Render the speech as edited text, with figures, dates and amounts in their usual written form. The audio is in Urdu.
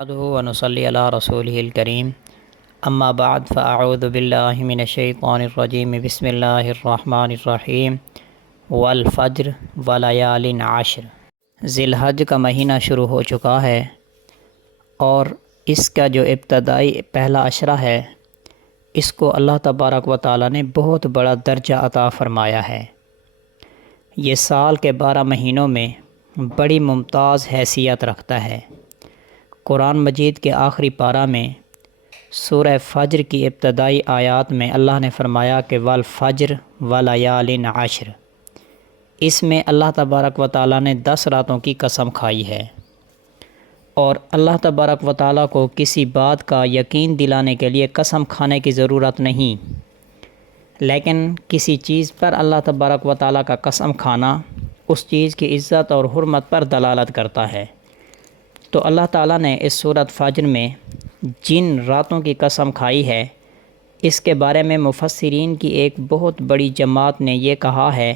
نحمده ونصلي على رسوله الكريم اما بعد فاعوذ باللہ من الشیطان الرجیم بسم اللہ الرحمن الرحیم والفجر ولیال عشر۔ ذی الحج کا مہینہ شروع ہو چکا ہے اور اس کا جو ابتدائی پہلا عشرہ ہے اس کو اللہ تبارک و تعالی نے بہت بڑا درجہ عطا فرمایا ہے۔ یہ سال کے 12 مہینوں میں بڑی ممتاز حیثیت رکھتا ہے۔ قرآن مجید کے آخری پارہ میں سورہ فجر کی ابتدائی آیات میں اللہ نے فرمایا کہ والفجر ولیال عشر، اس میں اللہ تبارک و تعالی نے 10 راتوں کی قسم کھائی ہے، اور اللہ تبارک و تعالی کو کسی بات کا یقین دلانے کے لیے قسم کھانے کی ضرورت نہیں، لیکن کسی چیز پر اللہ تبارک و تعالی کا قسم کھانا اس چیز کی عزت اور حرمت پر دلالت کرتا ہے۔ تو اللہ تعالیٰ نے اس سورۃ فجر میں جن راتوں کی قسم کھائی ہے اس کے بارے میں مفسرین کی ایک بہت بڑی جماعت نے یہ کہا ہے